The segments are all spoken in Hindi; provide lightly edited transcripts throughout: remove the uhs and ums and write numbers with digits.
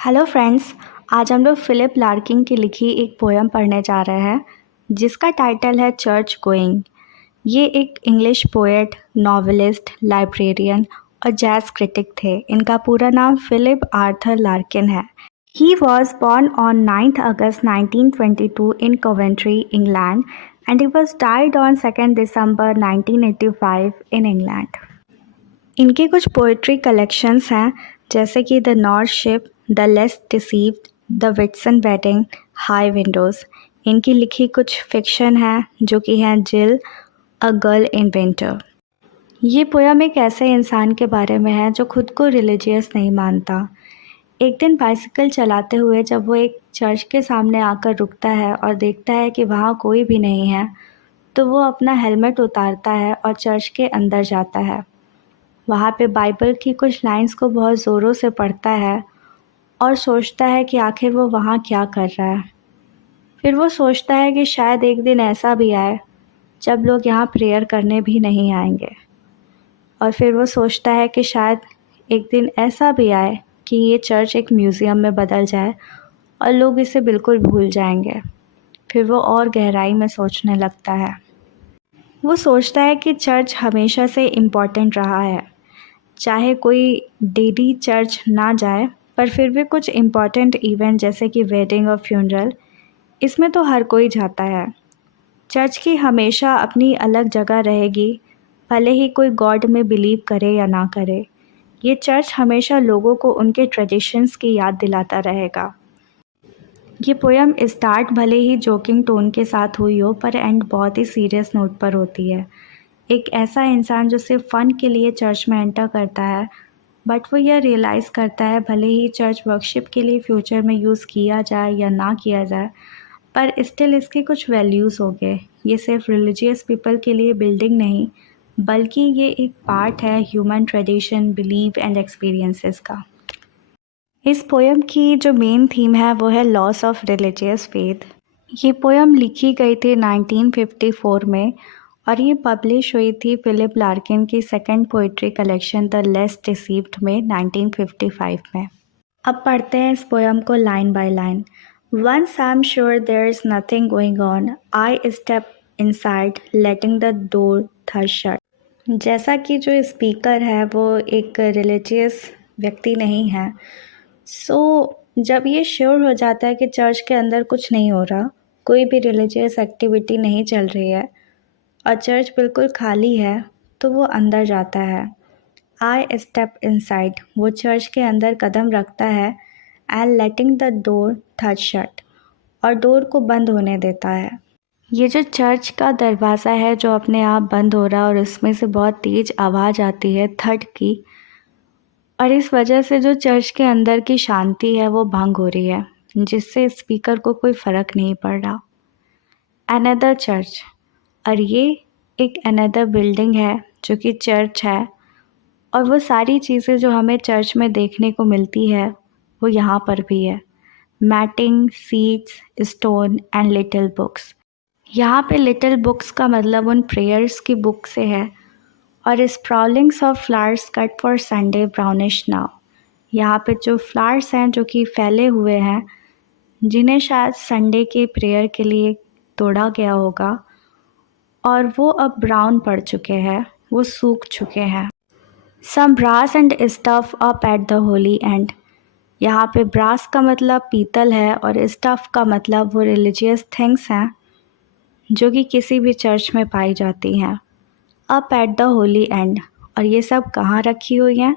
Hello friends. आज हम लोग फिलिप लार्किन की लिखी एक पोयम पढ़ने जा रहे हैं जिसका टाइटल है चर्च गोइंग। ये एक इंग्लिश पोएट, नॉवेलिस्ट, लाइब्रेरियन और जैज़ क्रिटिक थे। इनका पूरा नाम फिलिप आर्थर लार्किन है। He was born on 9th August 1922 in Coventry, England and he was died on 2nd December 1985 in England. इनके कुछ पोइट्री कलेक्शंस हैं जैसे कि the north ship, the less deceived, the Whitson wedding, high Windows. इनकी लिखी कुछ फिक्शन है जो कि हैं जिल, अ गर्ल इन विंटर। ये पोयम एक ऐसे इंसान के बारे में है जो खुद को रिलीजियस नहीं मानता। एक दिन बाइसिकल चलाते हुए जब वो एक चर्च के सामने आकर रुकता है और देखता है कि वहाँ कोई भी नहीं है, तो वो अपना हेलमेट उतारता है और चर्च के अंदर जाता है। वहाँ पे बाइबल की कुछ लाइंस को बहुत ज़ोरों से पढ़ता है और सोचता है कि आखिर वो वहाँ क्या कर रहा है। फिर वो सोचता है कि शायद एक दिन ऐसा भी आए जब लोग यहाँ प्रेयर करने भी नहीं आएंगे। और फिर वो सोचता है कि शायद एक दिन ऐसा भी आए कि ये चर्च एक म्यूज़ियम में बदल जाए और लोग इसे बिल्कुल भूल जाएंगे। फिर वो और गहराई में सोचने लगता है। वो सोचता है कि चर्च हमेशा से इम्पॉर्टेंट रहा है। चाहे कोई डेली चर्च ना जाए, पर फिर भी कुछ इम्पॉर्टेंट इवेंट जैसे कि वेडिंग और फ्यूनरल, इसमें तो हर कोई जाता है। चर्च की हमेशा अपनी अलग जगह रहेगी, भले ही कोई गॉड में बिलीव करे या ना करे। ये चर्च हमेशा लोगों को उनके ट्रेडिशंस की याद दिलाता रहेगा। ये पोयम स्टार्ट भले ही जोकिंग टोन के साथ हुई हो, पर एंड बहुत ही सीरियस नोट पर होती है। एक ऐसा इंसान जो सिर्फ फ़न के लिए चर्च में एंटर करता है, बट वो यह रियलाइज़ करता है भले ही चर्च वर्कशिप के लिए फ्यूचर में यूज़ किया जाए या ना किया जाए, पर स्टिल इसके कुछ वैल्यूज़ होंगे। ये सिर्फ रिलीजियस पीपल के लिए बिल्डिंग नहीं, बल्कि ये एक पार्ट है human tradition, believe and experiences का। इस पोयम की जो मेन थीम है वो है लॉस ऑफ रिलीजियस फेथ। ये पोयम लिखी गई थी 1954 में और ये पब्लिश हुई थी फिलिप लार्किन की second poetry collection the less deceived में 1955 में। अब पढ़ते हैं इस पोयम को line by line. Once I'm sure there's nothing going on, I step inside, letting the door thud shut. जैसा कि जो स्पीकर है वो एक रिलीजियस व्यक्ति नहीं है, जब ये श्योर हो जाता है कि चर्च के अंदर कुछ नहीं हो रहा, कोई भी रिलीजियस एक्टिविटी नहीं चल रही है और चर्च बिल्कुल खाली है, तो वो अंदर जाता है। आई स्टेप इनसाइड, वो चर्च के अंदर कदम रखता है एंड लेटिंग द डोर थड शट, और डोर को बंद होने देता है। ये जो चर्च का दरवाज़ा है जो अपने आप बंद हो रहा है और इसमें से बहुत तेज़ आवाज़ आती है थड की, और इस वजह से जो चर्च के अंदर की शांति है वो भंग हो रही है, जिससे स्पीकर को कोई फ़र्क नहीं पड़ रहा। अनदर चर्च, और ये एक अनदर बिल्डिंग है जो कि चर्च है, और वो सारी चीज़ें जो हमें चर्च में देखने को मिलती है वो यहाँ पर भी है। Matting, seats, stone and little books. यहाँ पे लिटिल बुक्स का मतलब उन प्रेयर्स की बुक से है। और sprawlings of flowers cut for Sunday brownish now, यहाँ पे जो फ्लावर्स हैं जो कि फैले हुए हैं, जिन्हें शायद संडे के प्रेयर के लिए तोड़ा गया होगा, और वो अब ब्राउन पड़ चुके हैं, वो सूख चुके हैं। Some brass and stuff up at the holy end, यहाँ पे ब्रास का मतलब पीतल है और स्टफ का मतलब वो रिलीजियस थिंग्स हैं जो कि किसी भी चर्च में पाई जाती हैं। Up at the holy and, और ये सब कहाँ रखी हुई हैं?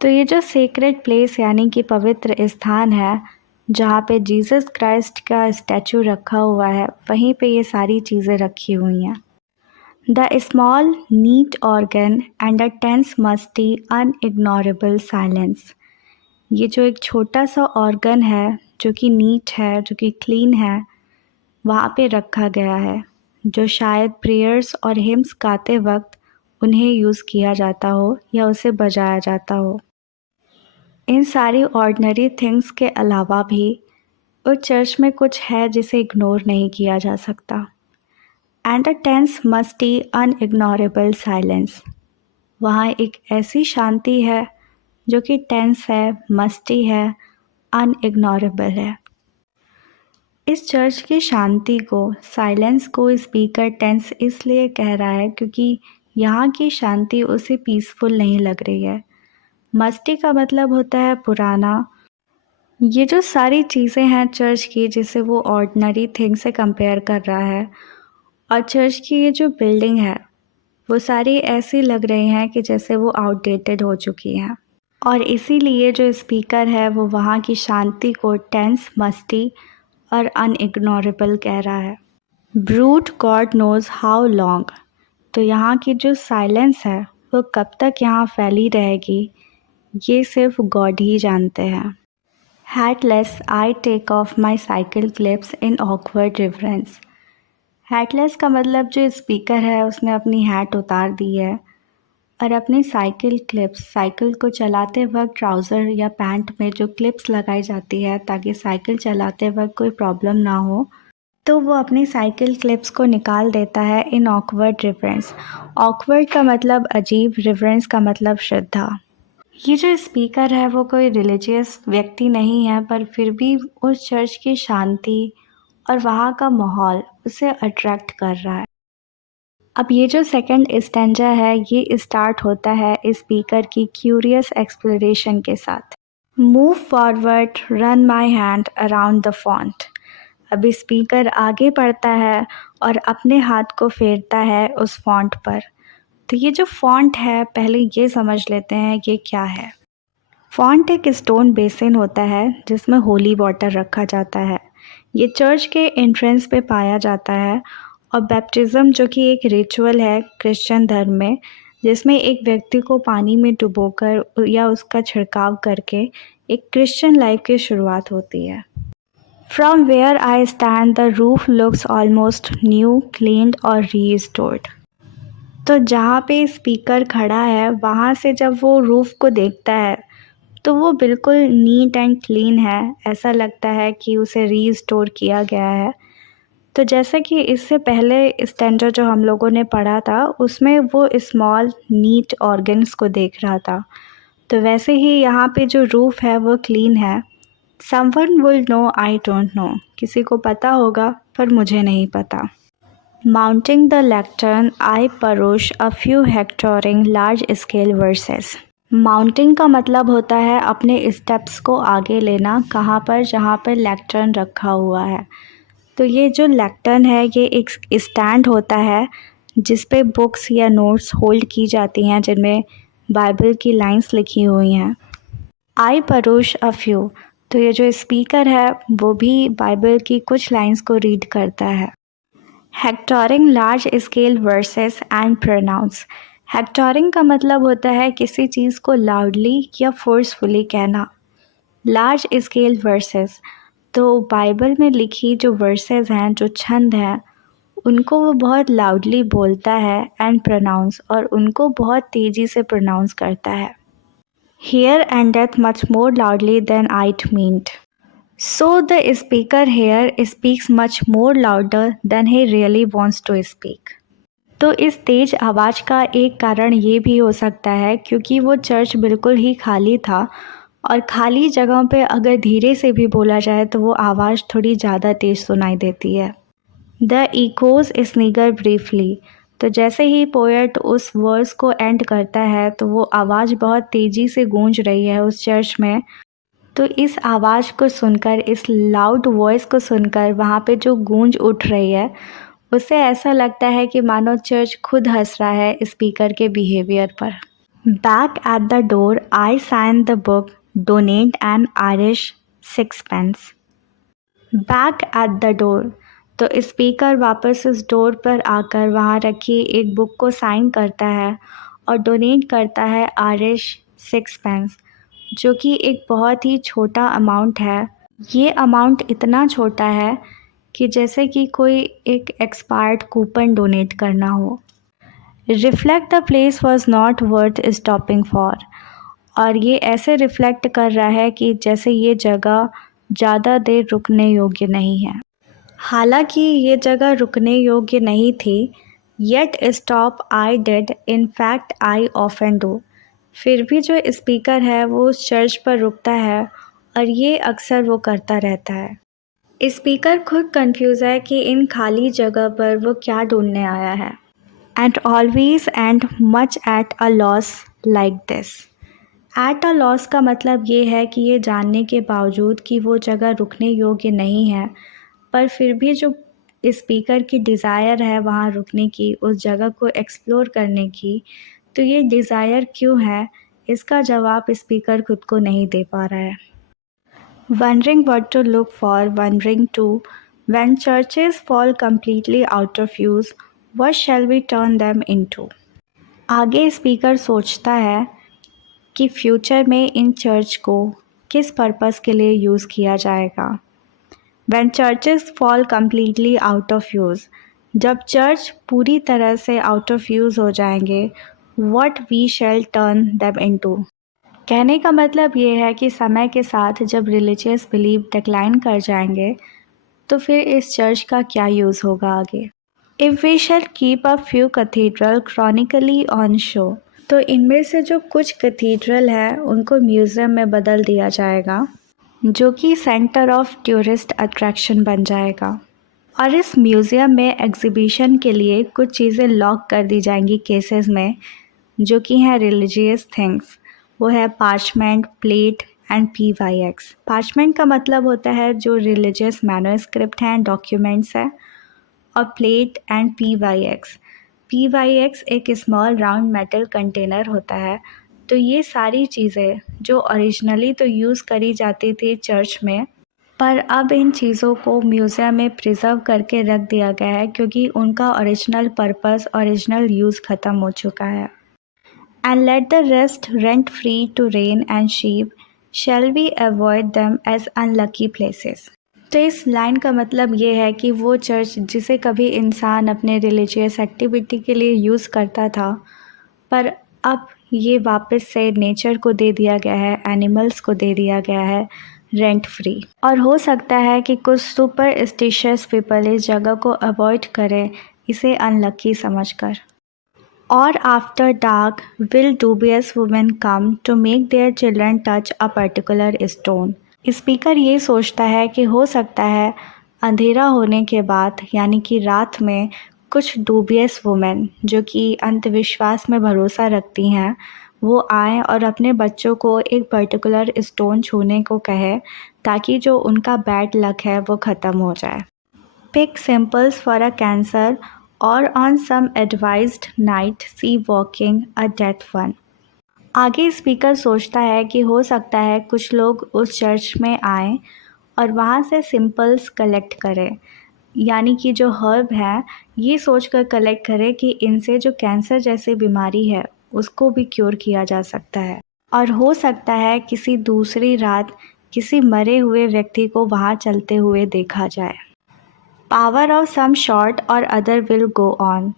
तो ये जो सेक्रेड प्लेस यानी कि पवित्र स्थान है जहाँ पे जीसस क्राइस्ट का स्टैचू रखा हुआ है, वहीं पे ये सारी चीज़ें रखी हुई हैं। The small neat organ and a tense musty unignorable silence, ये जो एक छोटा सा ऑर्गन है जो कि नीट है, जो कि क्लीन है, वहाँ पे रखा गया है, जो शायद प्रेयर्स और हिम्स गाते वक्त उन्हें यूज़ किया जाता हो या उसे बजाया जाता हो। इन सारी ऑर्डिनरी थिंग्स के अलावा भी उस चर्च में कुछ है जिसे इग्नोर नहीं किया जा सकता। And a tense musty unignorable silence, वहाँ एक ऐसी शांति है जो कि टेंस है, मस्टी है अनइग्नोरेबल है। इस चर्च की शांति को, साइलेंस को स्पीकर टेंस इसलिए कह रहा है क्योंकि यहाँ की शांति उसे पीसफुल नहीं लग रही है। मस्टी का मतलब होता है पुराना। ये जो सारी चीज़ें हैं चर्च की, जिसे वो ऑर्डिनरी थिंग से कंपेयर कर रहा है, और चर्च की ये जो बिल्डिंग है वो सारी ऐसी लग रही हैं कि जैसे वो आउटडेटेड हो चुकी हैं। और इसीलिए जो स्पीकर है वो वहाँ की शांति को टेंस, मस्टी और अनइग्नोरेबल कह रहा है। Brute god knows how long, तो यहाँ की जो साइलेंस है वो कब तक यहाँ फैली रहेगी, ये सिर्फ गॉड ही जानते हैं। Hatless I take off my cycle clips in awkward reverence. Hatless का मतलब जो स्पीकर है उसने अपनी हैट उतार दी है और अपनी साइकिल क्लिप्स, साइकिल को चलाते वक्त ट्राउज़र या पैंट में जो क्लिप्स लगाई जाती है ताकि साइकिल चलाते वक्त कोई प्रॉब्लम ना हो, तो वो अपनी साइकिल क्लिप्स को निकाल देता है इन ऑकवर्ड रिवरेंस। ऑकवर्ड का मतलब अजीब, रिवरेंस का मतलब श्रद्धा। ये जो स्पीकर है वो कोई रिलीजियस व्यक्ति नहीं है, पर फिर भी उस चर्च की शांति और वहाँ का माहौल उसे अट्रैक्ट कर रहा है। अब ये जो सेकंड स्टैंजा है ये स्टार्ट होता है स्पीकर की क्यूरियस एक्सप्लोरेशन के साथ। Move forward, run my hand around the font. अब स्पीकर आगे बढ़ता है और अपने हाथ को फेरता है उस फॉन्ट पर। तो ये जो फॉन्ट है पहले ये समझ लेते हैं कि क्या है। फॉन्ट एक स्टोन बेसिन होता है जिसमें होली वाटर रखा जाता है। ये चर्च के एंट्रेंस पे पाया जाता है। और बैप्टिज़्म जो कि एक रिचुअल है क्रिश्चियन धर्म में, जिसमें एक व्यक्ति को पानी में डुबोकर या उसका छिड़काव करके एक क्रिश्चियन लाइफ की शुरुआत होती है। From where I stand the roof looks almost new, cleaned और रीस्टोर्ड। तो जहाँ पे स्पीकर खड़ा है वहाँ से जब वो रूफ़ को देखता है तो वो बिल्कुल नीट एंड क्लीन है, ऐसा लगता है कि उसे रीस्टोर किया गया है। तो जैसे कि इससे पहले स्टैंजा जो हम लोगों ने पढ़ा था उसमें वो स्मॉल नीट ऑर्गन्स को देख रहा था, तो वैसे ही यहाँ पे जो रूफ़ है वो क्लीन है। Someone will know, I don't know, किसी को पता होगा पर मुझे नहीं पता। Mounting the lectern I peruse a few hectoring large scale verses. Mounting का मतलब होता है अपने स्टेप्स को आगे लेना, कहाँ पर, जहाँ पर लेक्टर्न रखा हुआ है। तो ये जो लेक्टर्न है ये एक स्टैंड होता है जिस पे बुक्स या नोट्स होल्ड की जाती हैं जिनमें बाइबल की लाइंस लिखी हुई हैं। आई परोश अ फ्यू, तो ये जो स्पीकर है वो भी बाइबल की कुछ लाइंस को रीड करता है। Hectoring large scale verses and pronounce. Hectoring का मतलब होता है किसी चीज़ को लाउडली या फोर्सफुली कहना। लार्ज स्केल वर्सेस, तो बाइबल में लिखी जो वर्सेस हैं, जो छंद हैं, उनको वो बहुत लाउडली बोलता है एंड प्रोनाउंस, और उनको बहुत तेज़ी से प्रोनाउंस करता है। Here and death much more loudly than it meant. So the speaker here speaks much more louder than he really wants to speak. तो इस तेज़ आवाज़ का एक कारण ये भी हो सकता है क्योंकि वो चर्च बिल्कुल ही खाली था, और खाली जगहों पे अगर धीरे से भी बोला जाए तो वो आवाज़ थोड़ी ज़्यादा तेज़ सुनाई देती है। द इकोज स्निगर ब्रीफली, तो जैसे ही पोएट उस वर्स को एंड करता है तो वो आवाज़ बहुत तेज़ी से गूंज रही है उस चर्च में। तो इस आवाज़ को सुनकर, इस लाउड वॉइस को सुनकर वहाँ पे जो गूंज उठ रही है उससे ऐसा लगता है कि मानो चर्च खुद हंस रहा है स्पीकर के बिहेवियर पर। Back at the door I sign the book, donate an Irish sixpence. Back at the door, तो स्पीकर वापस उस डोर पर आकर वहाँ रखी एक बुक को साइन करता है और डोनेट करता है आयरिश सिक्सपेंस, जो कि एक बहुत ही छोटा अमाउंट है। ये अमाउंट इतना छोटा है कि जैसे कि कोई एक एक्सपायर्ड कूपन डोनेट करना हो। Reflect the place was not worth stopping for, और ये ऐसे रिफ्लेक्ट कर रहा है कि जैसे ये जगह ज़्यादा देर रुकने योग्य नहीं है। हालांकि ये जगह रुकने योग्य नहीं थी, yet stop I did, in fact I often do, फिर भी जो स्पीकर है वो उस चर्च पर रुकता है और ये अक्सर वो करता रहता है। स्पीकर खुद कंफ्यूज है कि इन खाली जगह पर वो क्या ढूंढने आया है। And always and much at a loss like this. At a loss का मतलब ये है कि ये जानने के बावजूद कि वो जगह रुकने योग्य नहीं है, पर फिर भी जो स्पीकर की डिज़ायर है वहाँ रुकने की, उस जगह को एक्सप्लोर करने की, तो ये डिज़ायर क्यों है, इसका जवाब स्पीकर खुद को नहीं दे पा रहा है। Wondering what to look for, wondering too, when churches fall completely out of use, what shall we turn them into? आगे स्पीकर सोचता है कि फ्यूचर में इन चर्च को किस पर्पस के लिए यूज़ किया जाएगा। When churches fall completely out of use, जब चर्च पूरी तरह से आउट ऑफ यूज़ हो जाएंगे, what we shall turn them into? कहने का मतलब ये है कि समय के साथ जब रिलीजियस बिलीव डिक्लाइन कर जाएंगे तो फिर इस चर्च का क्या यूज़ होगा आगे। If we shall keep a few cathedral chronically on show, तो इनमें से जो कुछ कैथीड्रल है उनको म्यूज़ियम में बदल दिया जाएगा, जो कि सेंटर ऑफ टूरिस्ट अट्रैक्शन बन जाएगा। और इस म्यूज़ियम में एग्ज़िबिशन के लिए कुछ चीज़ें लॉक कर दी जाएंगी केसेस में, जो कि हैं रिलीजियस थिंग्स। वो है parchment, plate and PYX। Parchment का मतलब होता है जो रिलीजियस मैन्युस्क्रिप्ट हैं, डॉक्यूमेंट्स हैं, और प्लेट एंड PYX एक स्मॉल राउंड मेटल कंटेनर होता है। तो ये सारी चीज़ें जो ओरिजिनली तो यूज़ करी जाती थी चर्च में, पर अब इन चीज़ों को म्यूज़ियम में प्रिजर्व करके रख दिया गया है क्योंकि उनका ओरिजिनल पर्पस, ओरिजिनल यूज़ ख़त्म हो चुका है। And let the rest rent free to rain and sheep, shall we avoid them as unlucky places? तो इस लाइन का मतलब ये है कि वो चर्च जिसे कभी इंसान अपने रिलीजियस एक्टिविटी के लिए यूज़ करता था, पर अब ये वापस से नेचर को दे दिया गया है, एनिमल्स को दे दिया गया है रेंट फ्री। और हो सकता है कि कुछ सुपरस्टिशियस पीपल इस जगह को अवॉइड करें इसे अनलकी समझकर। Or after dark will dubious women come to make their children touch a particular stone? Speaker ये सोचता है कि हो सकता है अंधेरा होने के बाद यानी कि रात में कुछ डूबियस वुमेन जो कि अंधविश्वास में भरोसा रखती हैं, वो आएँ और अपने बच्चों को एक पर्टिकुलर स्टोन छूने को कहे ताकि जो उनका बैड लक है वो ख़त्म हो जाए। Pick simples for a cancer or on some advised night see walking a dead one. आगे स्पीकर सोचता है कि हो सकता है कुछ लोग उस चर्च में आएँ और वहाँ से सिंपल्स कलेक्ट करें, यानी कि जो हर्ब है ये सोचकर कलेक्ट करें कि इनसे जो कैंसर जैसी बीमारी है उसको भी क्योर किया जा सकता है। और हो सकता है किसी दूसरी रात किसी मरे हुए व्यक्ति को वहाँ चलते हुए देखा जाए। पावर ऑफ सम शॉर्ट और अदर विल गो ऑन।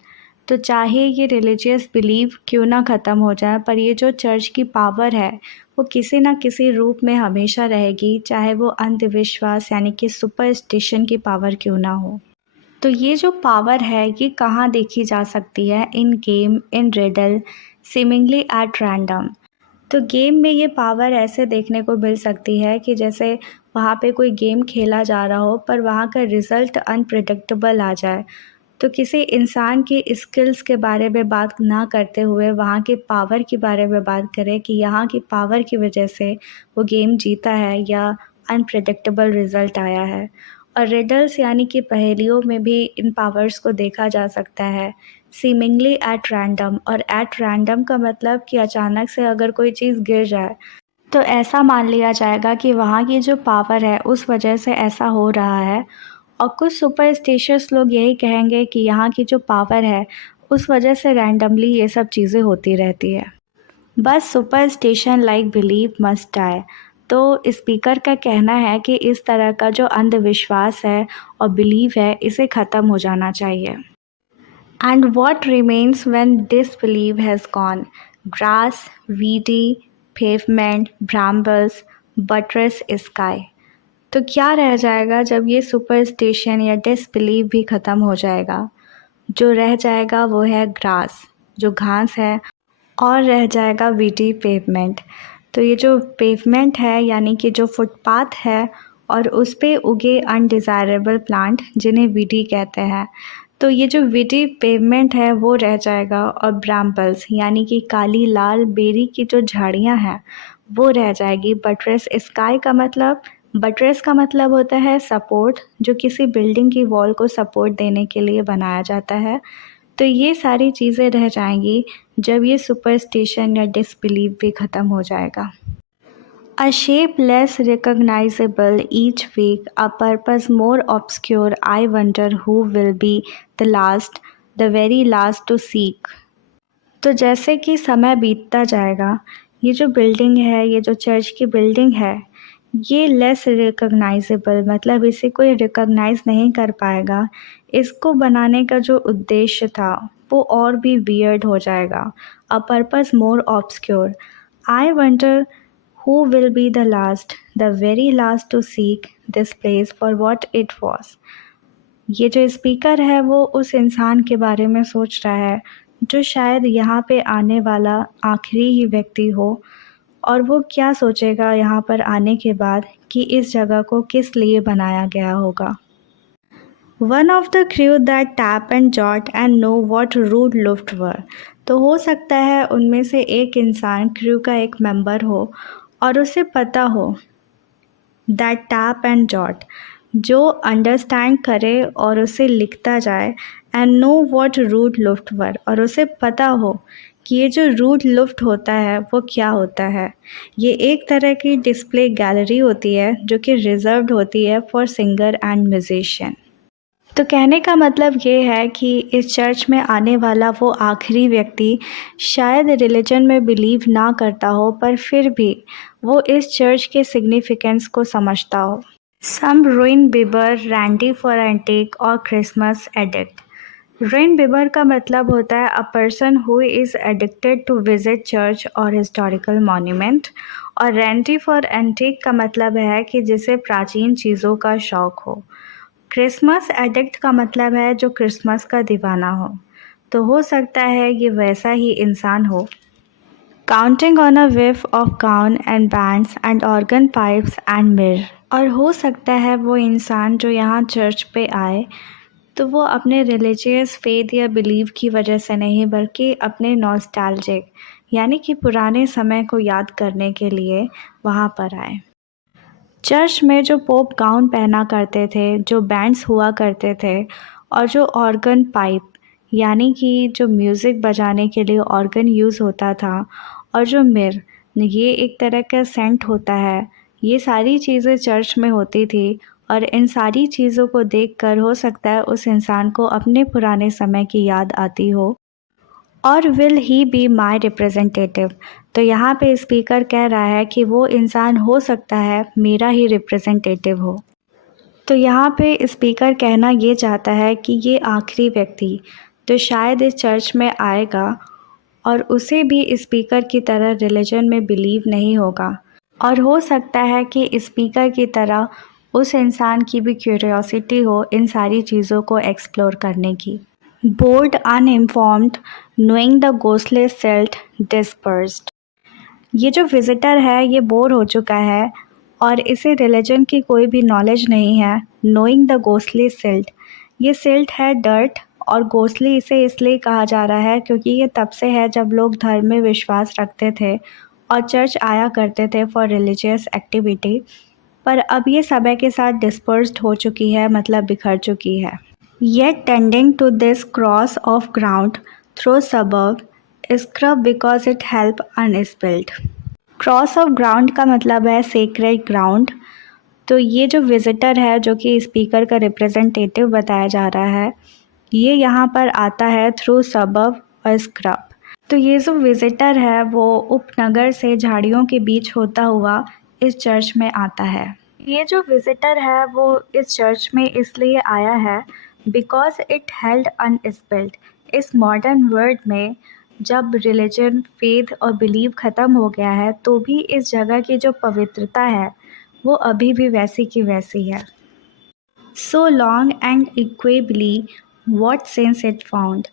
तो चाहे ये रिलीजियस बिलीव क्यों ना ख़त्म हो जाए, पर ये जो चर्च की पावर है वो किसी ना किसी रूप में हमेशा रहेगी, चाहे वो अंधविश्वास यानी कि सुपरस्टिशन की पावर क्यों ना हो। तो ये जो पावर है ये कहाँ देखी जा सकती है? इन game, in riddle, seemingly at random. तो गेम में ये पावर ऐसे देखने को मिल सकती है कि जैसे वहाँ पे कोई गेम खेला जा रहा हो पर वहाँ का रिज़ल्ट अनप्रिडिक्टेबल आ जाए, तो किसी इंसान की स्किल्स के बारे में बात ना करते हुए वहाँ के पावर के बारे में बात करें कि यहाँ की पावर की वजह से वो गेम जीता है या अनप्रिडिक्टेबल रिज़ल्ट आया है। और रिडल्स यानी कि पहेलियों में भी इन पावर्स को देखा जा सकता है, सीमिंगली एट रैंडम। और एट रैंडम का मतलब कि अचानक से अगर कोई चीज़ गिर जाए तो ऐसा मान लिया जाएगा कि वहाँ की जो पावर है उस वजह से ऐसा हो रहा है। और कुछ सुपरस्टिशियस लोग यही कहेंगे कि यहाँ की जो पावर है उस वजह से रैंडमली ये सब चीज़ें होती रहती है। बस superstition like believe must die. तो स्पीकर का कहना है कि इस तरह का जो अंधविश्वास है और बिलीव है इसे ख़त्म हो जाना चाहिए। And what remains when disbelief has gone? Grass, weedy pavement, brambles, buttress sky. तो क्या रह जाएगा जब ये सुपरस्टिशन या डिसबिलीव भी ख़त्म हो जाएगा? जो रह जाएगा वो है ग्रास, जो घास है, और रह जाएगा वीडी पेवमेंट। तो ये जो पेवमेंट है यानी कि जो फुटपाथ है और उस पे उगे अनडिज़ायरेबल प्लांट जिन्हें वीडी कहते हैं, तो ये जो वीडी पेवमेंट है वो रह जाएगा और ब्राम्बल्स यानी कि काली लाल बेरी की जो झाड़ियाँ हैं वो रह जाएगी। बटरेस का मतलब होता है सपोर्ट, जो किसी बिल्डिंग की वॉल को सपोर्ट देने के लिए बनाया जाता है। तो ये सारी चीज़ें रह जाएंगी जब ये सुपरस्टिशन या डिसबिलीव भी ख़त्म हो जाएगा। A shape less recognizable each week, a purpose more obscure. I wonder who will be the very last to seek. तो जैसे कि समय बीतता जाएगा, ये जो बिल्डिंग है, ये जो चर्च की बिल्डिंग है, ये लेस रिकॉग्नाइजेबल मतलब इसे कोई रिकॉग्नाइज नहीं कर पाएगा। इसको बनाने का जो उद्देश्य था वो और भी वियर्ड हो जाएगा। A purpose more obscure. I wonder who will be the very last to seek this place for what it was. ये जो स्पीकर है वो उस इंसान के बारे में सोच रहा है जो शायद यहाँ पे आने वाला आखिरी ही व्यक्ति हो, और वो क्या सोचेगा यहाँ पर आने के बाद कि इस जगह को किस लिए बनाया गया होगा। One of the crew that tap and jot and know what rude luft were. तो हो सकता है उनमें से एक इंसान क्रू का एक मेंबर हो और उसे पता हो दैट टैप एंड जॉट, जो अंडरस्टैंड करे और उसे लिखता जाए, and know what rood loft were, और उसे पता हो कि ये जो रूड लुफ्ट होता है वो क्या होता है। ये एक तरह की डिस्प्ले गैलरी होती है जो कि रिजर्व्ड होती है फॉर सिंगर एंड म्यूजिशियन। तो कहने का मतलब ये है कि इस चर्च में आने वाला वो आखिरी व्यक्ति शायद रिलीजन में बिलीव ना करता हो, पर फिर भी वो इस चर्च के सिग्निफिकेंस को समझता हो। Some ruin bibber, randy for antique or Christmas addict. Ruin bibber का मतलब होता है a person who is addicted to visit church और हिस्टोरिकल मॉन्यूमेंट, और रैंडी फॉर एंटीक का मतलब है कि जिसे प्राचीन चीज़ों का शौक़ हो। क्रिसमस एडिक्ट का मतलब है जो क्रिसमस का दीवाना हो। तो हो सकता है ये वैसा ही इंसान हो। Counting on a whiff of gown and bands and organ pipes and मिर। और हो सकता है वो इंसान जो यहाँ चर्च पे आए तो वो अपने रिलीजियस फेथ या बिलीव की वजह से नहीं, बल्कि अपने नॉस्टैल्जिक यानी कि पुराने समय को याद करने के लिए वहाँ पर आए। चर्च में जो पोप गाउन पहना करते थे, जो बैंड्स हुआ करते थे, और जो ऑर्गन पाइप यानी कि जो म्यूज़िक बजाने के लिए ऑर्गन यूज़ होता था, और जो मिर ये एक तरह का सेंट होता है, ये सारी चीज़ें चर्च में होती थी। और इन सारी चीज़ों को देखकर हो सकता है उस इंसान को अपने पुराने समय की याद आती हो। और will he be my representative. तो यहाँ पे स्पीकर कह रहा है कि वो इंसान हो सकता है मेरा ही रिप्रेजेंटेटिव हो। तो यहाँ पे स्पीकर कहना ये चाहता है कि ये आखिरी व्यक्ति जो शायद इस चर्च में आएगा और उसे भी स्पीकर की तरह रिलीजन में बिलीव नहीं होगा, और हो सकता है कि स्पीकर की तरह उस इंसान की भी क्यूरियोसिटी हो इन सारी चीज़ों को एक्सप्लोर करने की। Board uninformed knowing the ghostly silt dispersed. ये जो विज़िटर है ये बोर हो चुका है और इसे रिलीजन की कोई भी नॉलेज नहीं है। नोइंग द घोस्टली सिल्ट, ये सिल्ट है डर्ट, और घोस्टली इसे इसलिए कहा जा रहा है क्योंकि ये तब से है जब लोग धर्म में विश्वास रखते थे और चर्च आया करते थे फॉर रिलीजियस एक्टिविटी, पर अब ये समय के साथ डिस्पर्स्ड हो चुकी है, मतलब बिखर चुकी है। Yet tending to this cross of ground through suburb scrub because it help unspilled. Cross of ground का मतलब है सेक्रेड ग्राउंड। तो ये जो विज़िटर है जो कि स्पीकर का रिप्रेजेंटेटिव बताया जा रहा है, ये यहाँ पर आता है थ्रू सबब और स्क्रब। तो ये जो विज़िटर है वो उपनगर से झाड़ियों के बीच होता हुआ इस चर्च में आता है। ये जो विज़िटर है वो इस चर्च में इसलिए आया है बिकॉज इट हेल्ड अनस्पिल्ड। इस मॉडर्न वर्ल्ड में जब रिलीजन, फेथ और बिलीव ख़त्म हो गया है तो भी इस जगह की जो पवित्रता है वो अभी भी वैसी की वैसी है। So long and equably what sense it found.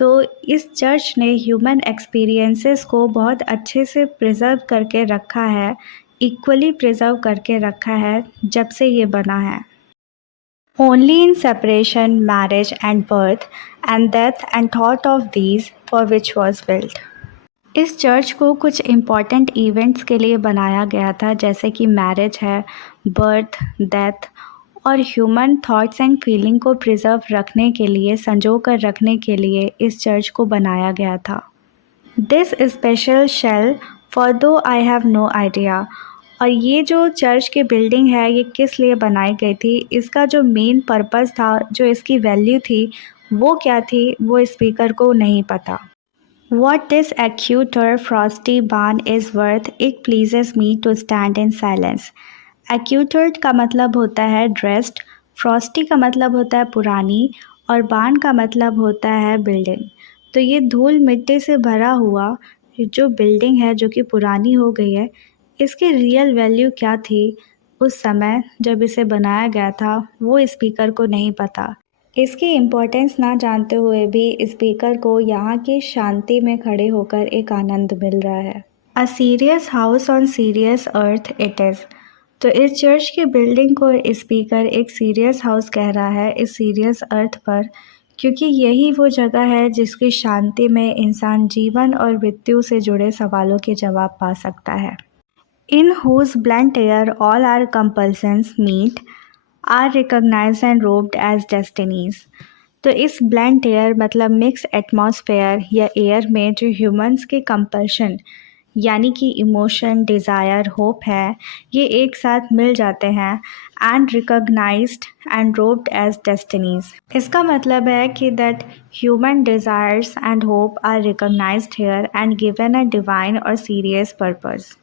तो इस चर्च ने ह्यूमन एक्सपीरियंसेस को बहुत अच्छे से प्रिजर्व करके रखा है, इक्वली प्रिजर्व करके रखा है जब से ये बना है। Only in separation, marriage and birth and death and thought of these for which was built. इस चर्च को कुछ इम्पॉर्टेंट इवेंट्स के लिए बनाया गया था, जैसे कि मैरिज है, बर्थ, डेथ और ह्यूमन थॉट्स एंड फीलिंग को प्रिजर्व रखने के लिए, संजो कर रखने के लिए इस चर्च को बनाया गया था। दिस स्पेशल शेल फॉर दो आई हैव नो आइडिया। और ये जो चर्च की बिल्डिंग है ये किस लिए बनाई गई थी, इसका जो मेन पर्पस था, जो इसकी वैल्यू थी वो क्या थी, वो स्पीकर को नहीं पता। What this acuter frosty barn is worth, it pleases me to stand in silence. Acutered का मतलब होता है ड्रेस्ड, फ्रॉस्टी का मतलब होता है पुरानी और बार्न का मतलब होता है बिल्डिंग। तो ये धूल मिट्टी से भरा हुआ जो बिल्डिंग है जो कि पुरानी हो गई है, इसकी रियल वैल्यू क्या थी उस समय जब इसे बनाया गया था वो स्पीकर को नहीं पता। इसकी इम्पोर्टेंस ना जानते हुए भी स्पीकर को यहाँ की शांति में खड़े होकर एक आनंद मिल रहा है। A serious house on serious earth it is. तो इस चर्च की बिल्डिंग को स्पीकर एक सीरियस हाउस कह रहा है इस सीरियस अर्थ पर, क्योंकि यही वो जगह है जिसकी शांति में इंसान जीवन और मृत्यु से जुड़े सवालों के जवाब पा सकता है। इन whose blunt air all our compulsions meet are recognized and robed as destinies। तो इस ब्लैंड एयर मतलब मिक्स एटमॉस्फेयर या एयर में जो ह्यूमंस के कंपल्शन यानी कि इमोशन, डिज़ायर, होप है, ये एक साथ मिल जाते हैं and recognised and robed as destinies. इसका मतलब है कि that human desires and hope are recognised here and given a divine और serious purpose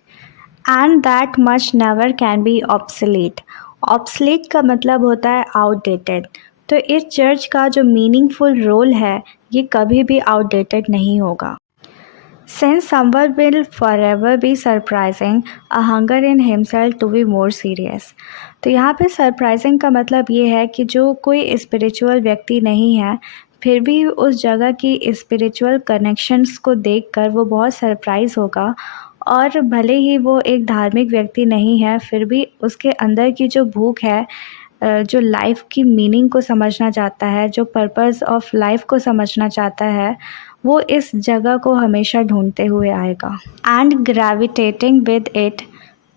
and that much never can be obsolete. Obsolete का मतलब होता है आउटडेटेड। तो इस चर्च का जो मीनिंगफुल रोल है ये कभी भी आउटडेटेड नहीं होगा। Since someone will forever be surprising a hunger in himself to be more serious. तो यहाँ पे सरप्राइजिंग का मतलब ये है कि जो कोई स्पिरिचुअल व्यक्ति नहीं है फिर भी उस जगह की स्पिरिचुअल कनेक्शंस को देखकर वो बहुत सरप्राइज होगा, और भले ही वो एक धार्मिक व्यक्ति नहीं है फिर भी उसके अंदर की जो भूख है, जो लाइफ की मीनिंग को समझना चाहता है, जो पर्पस ऑफ लाइफ को समझना चाहता है, वो इस जगह को हमेशा ढूंढते हुए आएगा। And gravitating with it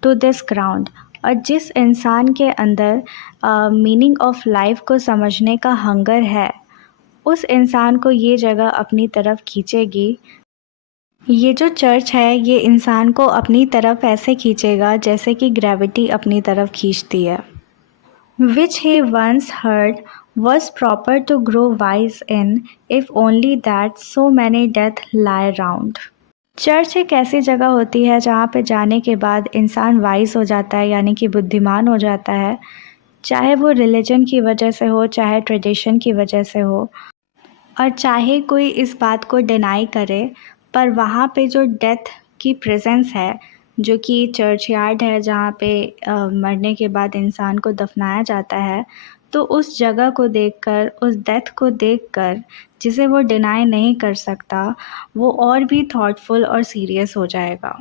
to this ground. और जिस इंसान के अंदर मीनिंग ऑफ लाइफ को समझने का हंगर है उस इंसान को ये जगह अपनी तरफ खींचेगी। ये जो चर्च है ये इंसान को अपनी तरफ ऐसे खींचेगा जैसे कि ग्रेविटी अपनी तरफ खींचती है। Which he once heard was proper to grow wise in, if only that so many death lie round। Church एक ऐसी जगह होती है जहाँ पे जाने के बाद इंसान वाइज हो जाता है यानी कि बुद्धिमान हो जाता है, चाहे वो रिलीजन की वजह से हो, चाहे ट्रेडिशन की वजह से हो, और चाहे कोई इस बात को डिनाई करे, पर वहाँ पे जो डेथ की प्रेजेंस है, जो कि चर्च यार्ड है जहाँ पे मरने के बाद इंसान को दफनाया जाता है, तो उस जगह को देखकर, उस डेथ को देखकर जिसे वो डिनाई नहीं कर सकता, वो और भी थॉटफुल और सीरियस हो जाएगा।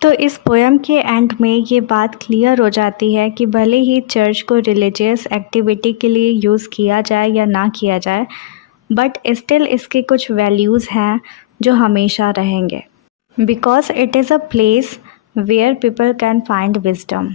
तो इस पोएम के एंड में ये बात क्लियर हो जाती है कि भले ही चर्च को रिलीजियस एक्टिविटी के लिए यूज़ किया जाए या ना किया जाए, बट स्टिल इसके कुछ वैल्यूज़ हैं जो हमेशा रहेंगे, because it is a place where people can find wisdom.